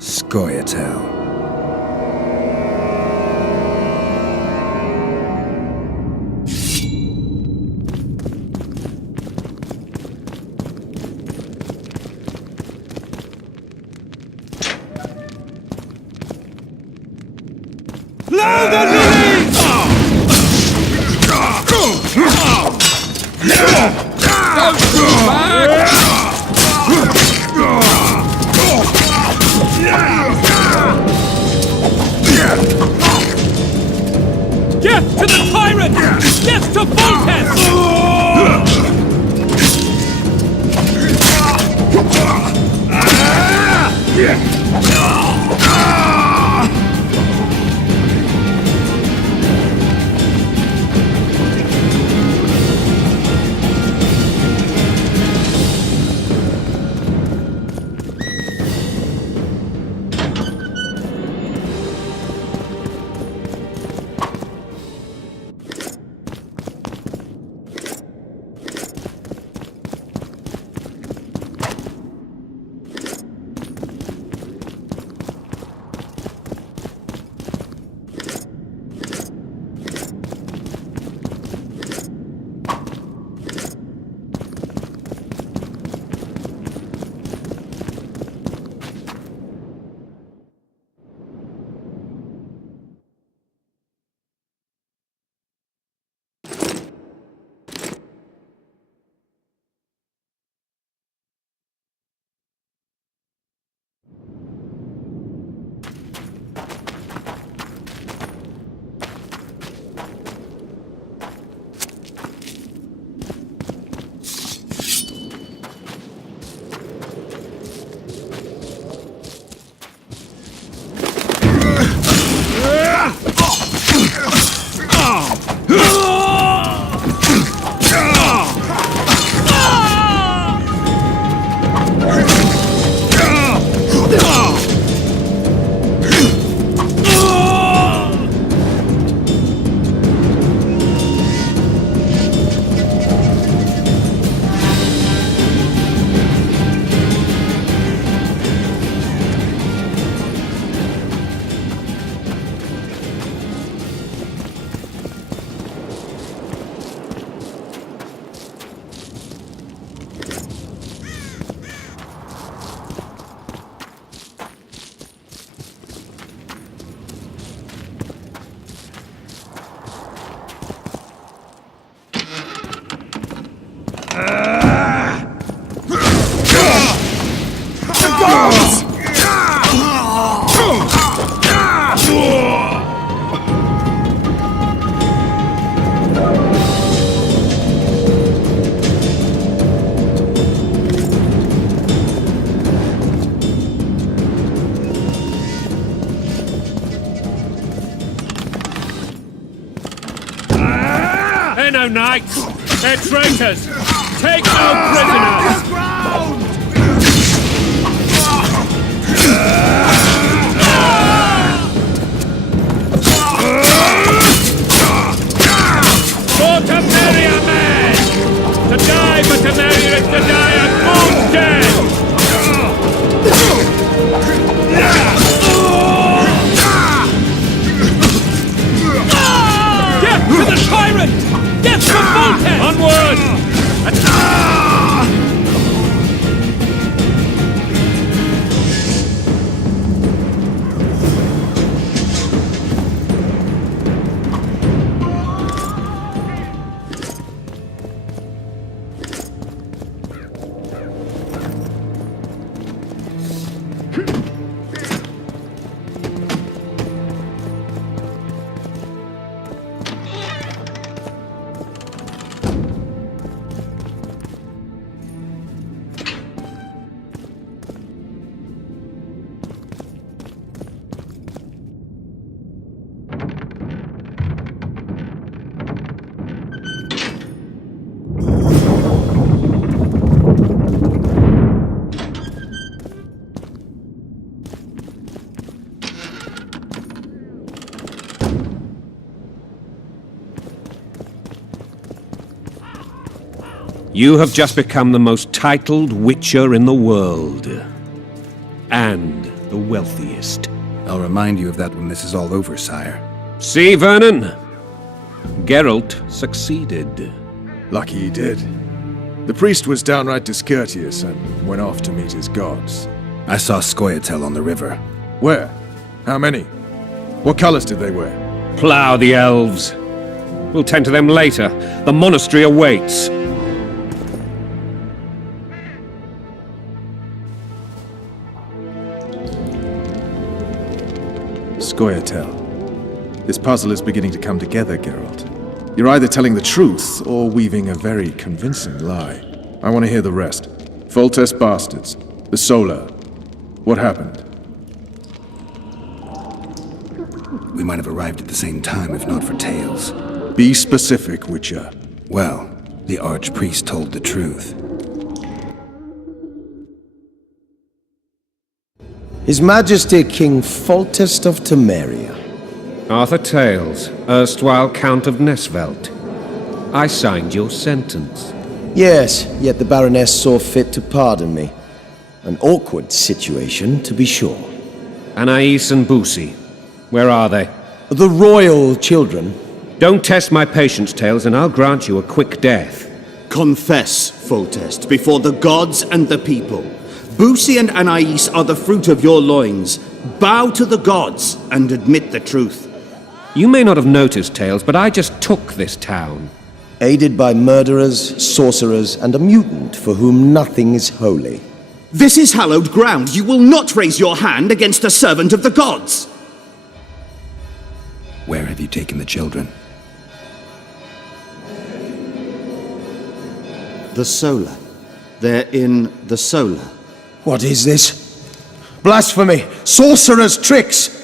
Scoia'tael. Death to the tyrant! Death to Voltes! They're no knights! They're traitors! Take no prisoners! For to marry a man! To die but to marry is to die a good death! Death to the tyrant! Death to Voltes! Onward! You have just become the most titled witcher in the world. And the wealthiest. I'll remind you of that when this is all over, sire. See, Vernon? Geralt succeeded. Lucky he did. The priest was downright discourteous and went off to meet his gods. I saw Scoia'tael on the river. Where? How many? What colors did they wear? Plough the elves. We'll tend to them later. The monastery awaits. Scoia'tael. This puzzle is beginning to come together, Geralt. You're either telling the truth or weaving a very convincing lie. I want to hear the rest. Foltest bastards. The Solar. What happened? We might have arrived at the same time if not for tales. Be specific, Witcher. Well, the Archpriest told the truth. His Majesty King Foltest of Temeria. Arthur Tales, erstwhile Count of Nesvelt. I signed your sentence. Yes, yet the Baroness saw fit to pardon me. An awkward situation, to be sure. Anais and Boussy, where are they? The royal children. Don't test my patience, Tales, and I'll grant you a quick death. Confess, Foltest, before the gods and the people. Boussy and Anais are the fruit of your loins. Bow to the gods and admit the truth. You may not have noticed, Tales, but I just took this town. Aided by murderers, sorcerers, and a mutant for whom nothing is holy. This is hallowed ground. You will not raise your hand against a servant of the gods. Where have you taken the children? The Solar. They're in the Solar. What is this? Blasphemy! Sorcerer's tricks!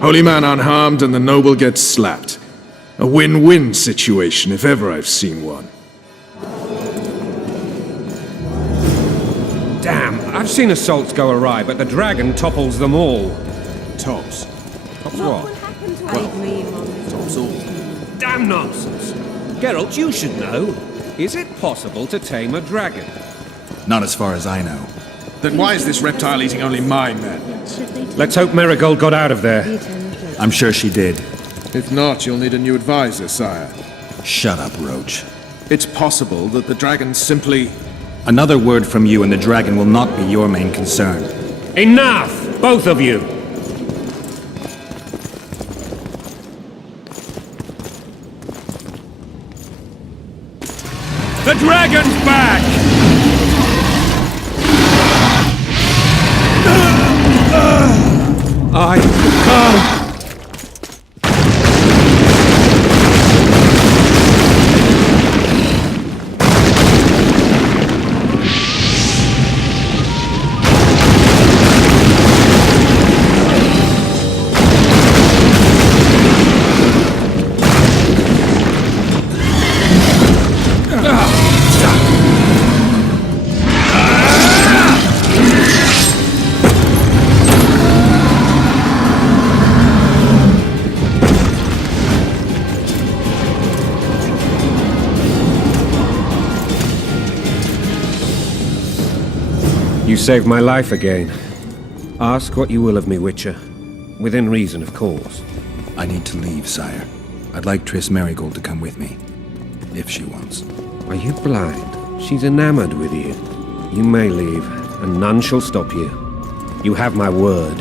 Holy man unharmed and the noble gets slapped. A win-win situation, if ever I've seen one. Damn, I've seen assaults go awry, but the dragon topples them all. Tops. Tops What will what? happen to Aidleen? Tops all. Damn nonsense. Geralt, you should know. Is it possible to tame a dragon? Not as far as I know. Then why is this reptile eating only my men? Let's hope Marigold got out of there. I'm sure she did. If not, you'll need a new advisor, sire. Shut up, Roach. It's possible that the dragon simply... Another word from you and the dragon will not be your main concern. Enough! Both of you! The dragon's back! I can't. You saved my life again. Ask what you will of me, Witcher. Within reason, of course. I need to leave, sire. I'd like Triss Marigold to come with me. If she wants. Are you blind? She's enamored with you. You may leave, and none shall stop you. You have my word.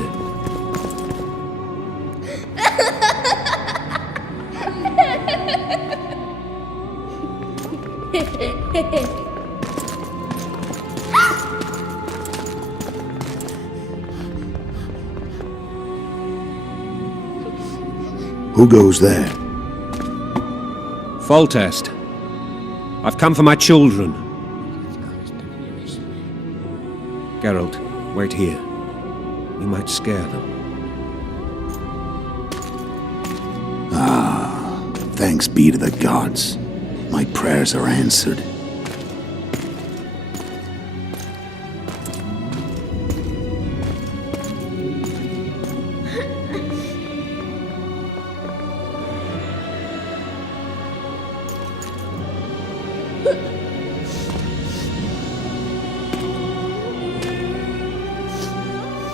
Who goes there? Foltest. I've come for my children. Geralt, wait here. You might scare them. Thanks be to the gods. My prayers are answered.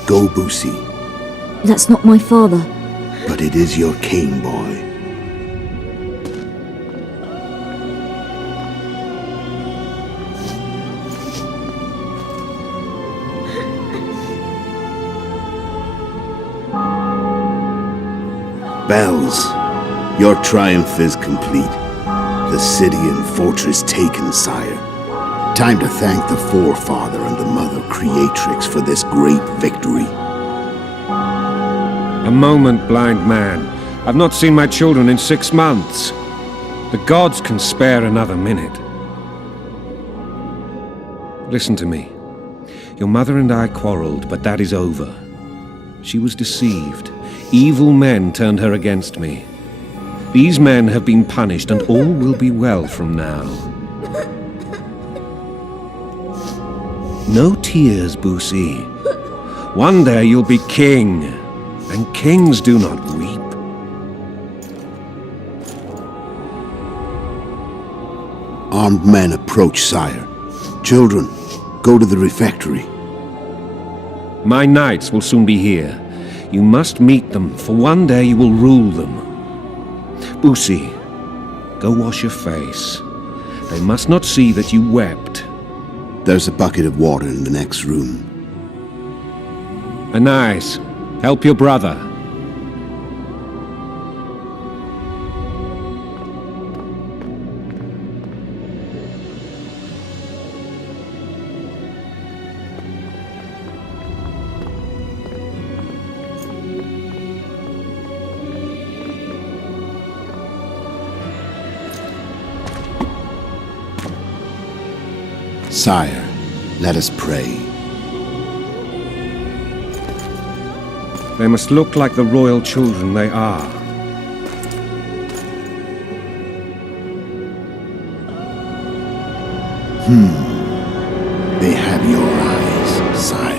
Go, Boosie. That's not my father. But it is your king, boy. Bells, your triumph is complete. The city and fortress taken, sire. Time to thank the forefather and the mother creatrix for this great victory. A moment, blind man. I've not seen my children in 6 months. The gods can spare another minute. Listen to me. Your mother and I quarreled, but that is over. She was deceived. Evil men turned her against me. These men have been punished, and all will be well from now. No tears, Boosie. One day you'll be king, and kings do not weep. Armed men approach, sire. Children, go to the refectory. My knights will soon be here. You must meet them, for one day you will rule them. Boosie, go wash your face. They must not see that you wept. There's a bucket of water in the next room. Anais, help your brother. Sire, let us pray. They must look like the royal children they are. They have your eyes, sire.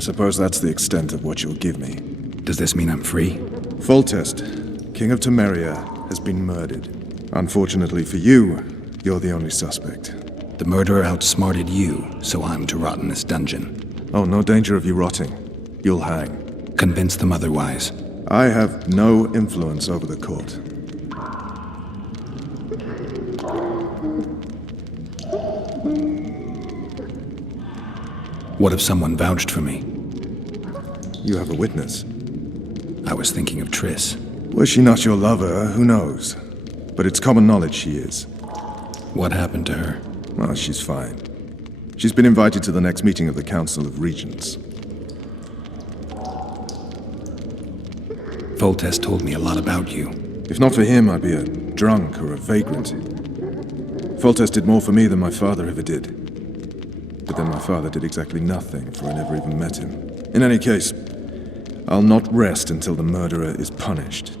suppose that's the extent of what you'll give me. Does this mean I'm free? Foltest, King of Temeria, has been murdered. Unfortunately for you, you're the only suspect. The murderer outsmarted you, so I'm to rot in this dungeon. Oh, no danger of you rotting. You'll hang. Convince them otherwise. I have no influence over the court. What if someone vouched for me? You have a witness. I was thinking of Triss. Was she not your lover? Who knows? But it's common knowledge she is. What happened to her? Well, she's fine. She's been invited to the next meeting of the Council of Regents. Foltest told me a lot about you. If not for him, I'd be a drunk or a vagrant. Foltest did more for me than my father ever did. But then my father did exactly nothing, for I never even met him. In any case, I'll not rest until the murderer is punished.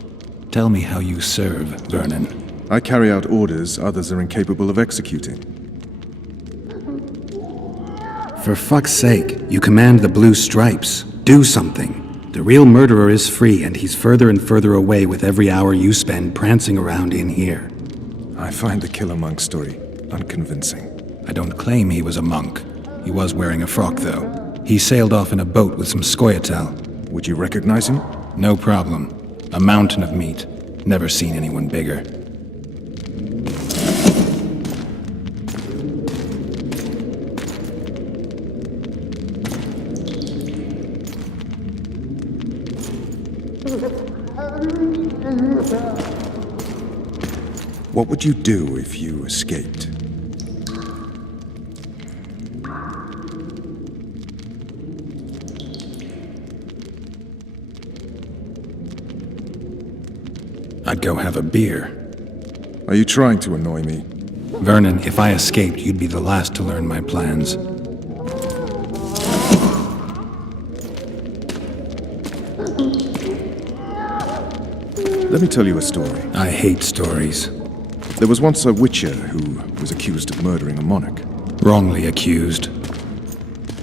Tell me how you serve, Vernon. I carry out orders others are incapable of executing. For fuck's sake, you command the Blue Stripes. Do something. The real murderer is free, and he's further and further away with every hour you spend prancing around in here. I find the Killer Monk story unconvincing. I don't claim he was a monk. He was wearing a frock, though. He sailed off in a boat with some Scoia'tael. Would you recognize him? No problem. A mountain of meat. Never seen anyone bigger. What would you do if you escaped? I'd go have a beer. Are you trying to annoy me? Vernon, if I escaped, you'd be the last to learn my plans. Let me tell you a story. I hate stories. There was once a witcher who was accused of murdering a monarch. Wrongly accused.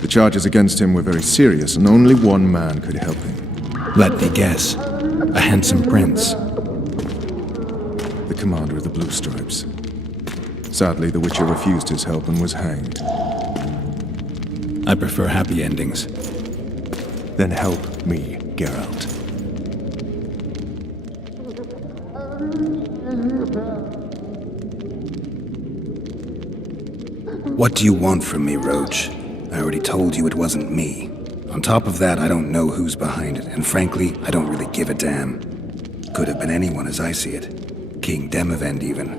The charges against him were very serious, and only one man could help him. Let me guess. A handsome prince. The commander of the Blue Stripes. Sadly, the witcher refused his help and was hanged. I prefer happy endings. Then help me, Geralt. What do you want from me, Roach? I already told you it wasn't me. On top of that, I don't know who's behind it, and frankly, I don't really give a damn. Could have been anyone as I see it. King Demavend, even.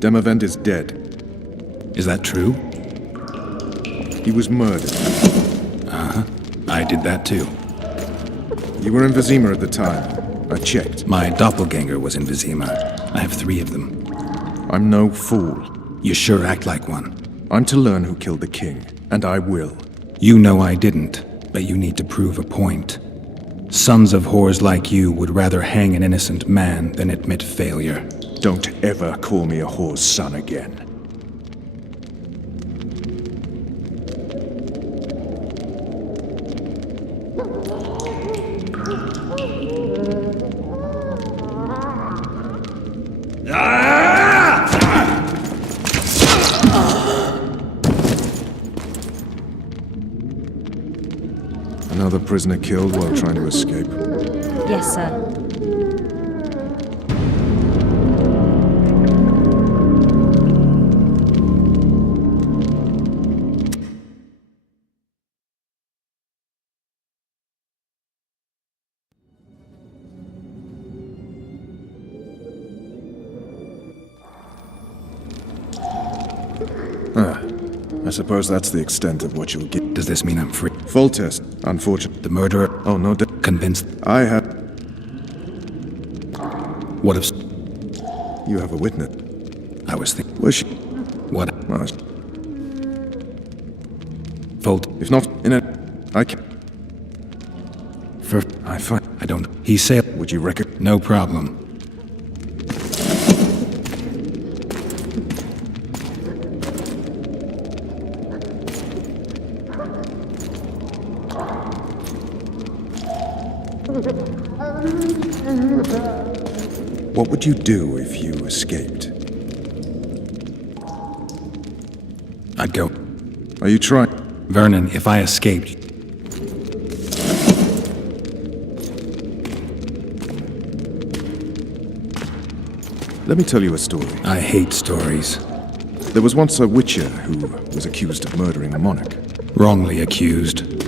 Demavend is dead. Is that true? He was murdered. Uh-huh. I did that too. You were in Vizima at the time. I checked. My doppelganger was in Vizima. I have 3 of them. I'm no fool. You sure act like one. I'm to learn who killed the king, and I will. You know I didn't, but you need to prove a point. Sons of whores like you would rather hang an innocent man than admit failure. Don't ever call me a whore's son again. Another prisoner killed while trying to escape. Yes, sir. I suppose that's the extent of what you'll get. Does this mean I'm free? Foltest, unfortunate. The murderer? Oh, no, Convinced? I have... What if... You have a witness. I was thinking... Was she... What? Well, Folt? if not in a... I can... For... I find... I don't... He sailed... Would you reckon? No problem. What would you do if you escaped? I'd go. Are you trying? Vernon, if I escaped... Let me tell you a story. I hate stories. There was once a witcher who was accused of murdering a monarch. Wrongly accused.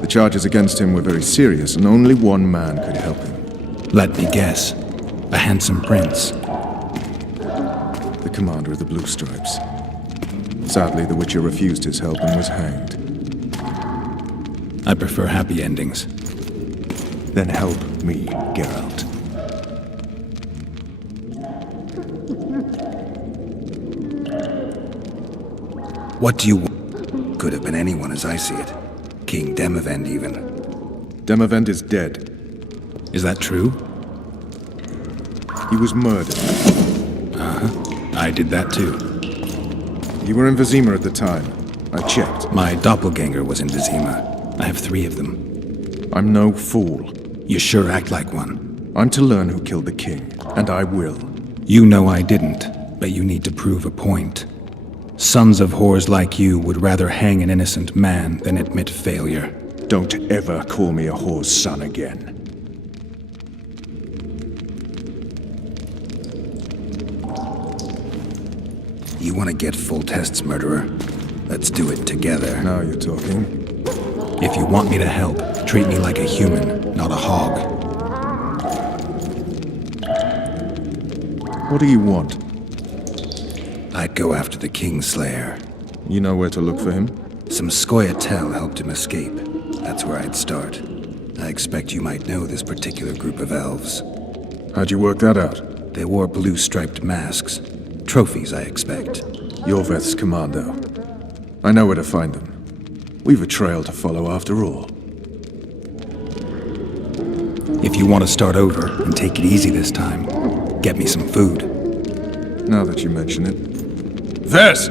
The charges against him were very serious, and only one man could help him. Let me guess. A handsome prince. The commander of the Blue Stripes. Sadly, the witcher refused his help and was hanged. I prefer happy endings. Then help me, Geralt. What do you want? Could have been anyone as I see it. King Demavend, even. Demavend is dead. Is that true? He was murdered. I did that too. You were in Vizima at the time. I checked. My doppelganger was in Vizima. I have 3 of them. I'm no fool. You sure act like one. I'm to learn who killed the king, and I will. You know I didn't, but you need to prove a point. Sons of whores like you would rather hang an innocent man than admit failure. Don't ever call me a whore's son again. You want to get Foltest's murderer? Let's do it together. Now you're talking. If you want me to help, treat me like a human, not a hog. What do you want? I'd go after the Kingslayer. You know where to look for him? Some Scoia'tael helped him escape. That's where I'd start. I expect you might know this particular group of elves. How'd you work that out? They wore blue-striped masks. Trophies, I expect. Yorveth's commando. I know where to find them. We've a trail to follow after all. If you want to start over and take it easy this time, get me some food. Now that you mention it. Vess!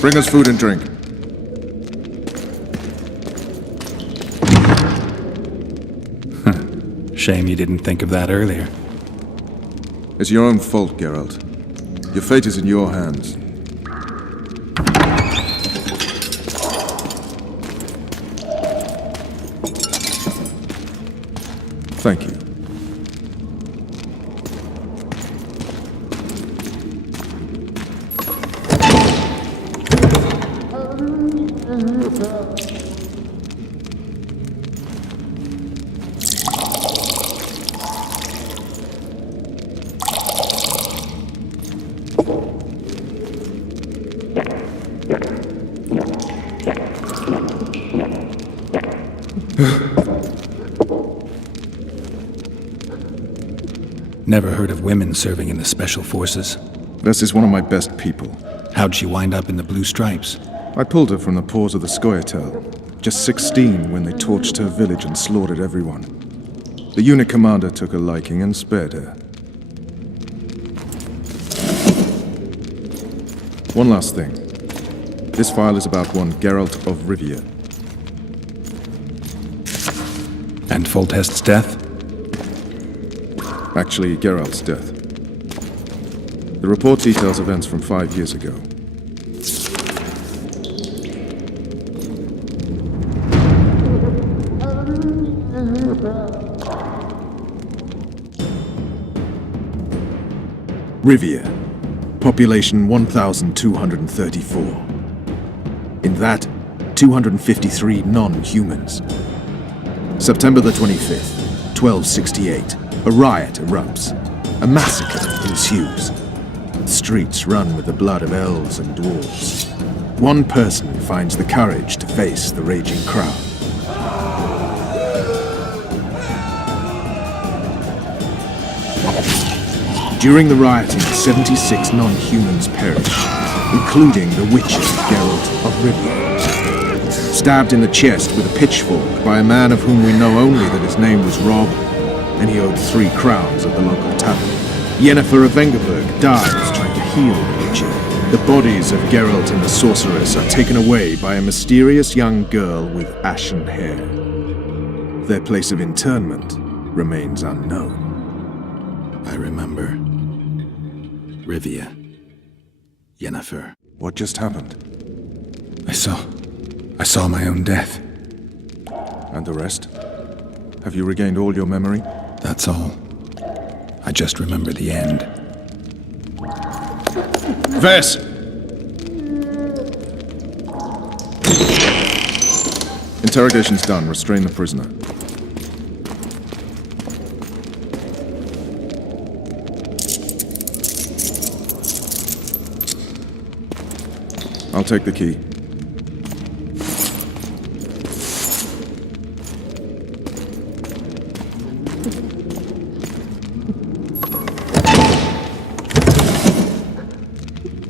Bring us food and drink. Shame you didn't think of that earlier. It's your own fault, Geralt. Your fate is in your hands. Thank you. Never heard of women serving in the Special Forces. Vess is one of my best people. How'd she wind up in the Blue Stripes? I pulled her from the paws of the Scoia'tael. Just 16 when they torched her village and slaughtered everyone. The unit commander took a liking and spared her. One last thing. This file is about one Geralt of Rivia. And Foltest's death? Actually, Geralt's death. The report details events from 5 years ago. Rivia. Population 1,234. In that, 253 non-humans. September the 25th, 1268. A riot erupts. A massacre ensues. The streets run with the blood of elves and dwarves. One person finds the courage to face the raging crowd. During the rioting, 76 non-humans perish, including the witcher Geralt of Rivia. Stabbed in the chest with a pitchfork by a man of whom we know only that his name was Rob, and he owed 3 crowns at the local tavern. Yennefer of Vengerberg dies trying to heal the witcher. The bodies of Geralt and the sorceress are taken away by a mysterious young girl with ashen hair. Their place of internment remains unknown. I remember. Rivia. Yennefer. What just happened? I saw my own death. And the rest? Have you regained all your memory? That's all. I just remember the end. Vess! Interrogation's done. Restrain the prisoner. I'll take the key.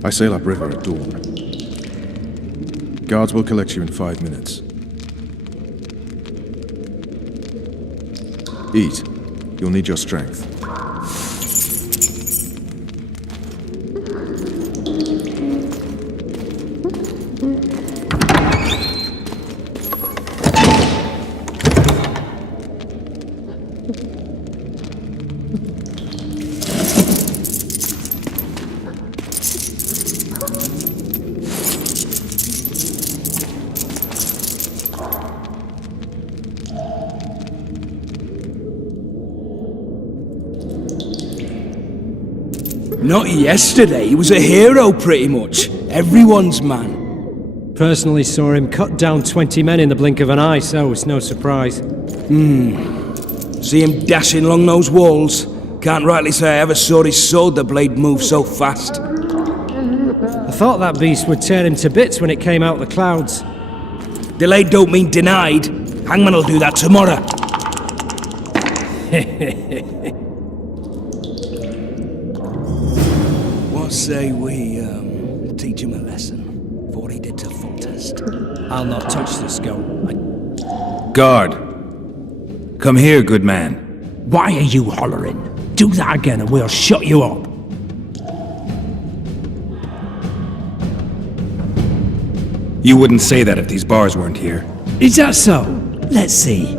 I sail upriver at dawn. Guards will collect you in 5 minutes. Eat. You'll need your strength. Not yesterday, he was a hero pretty much. Everyone's man. Personally saw him cut down 20 men in the blink of an eye, so it's no surprise. See him dashing along those walls? Can't rightly say I ever saw his sword the blade move so fast. I thought that beast would tear him to bits when it came out the clouds. Delayed don't mean denied. Hangman will do that tomorrow. What say we, teach him a lesson for what he did to Foltest? I'll not touch the skull. Guard! Come here, good man. Why are you hollering? Do that again and we'll shut you up. You wouldn't say that if these bars weren't here. Is that so? Let's see.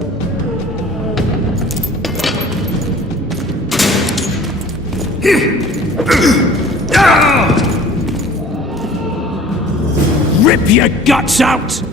Rip your guts out!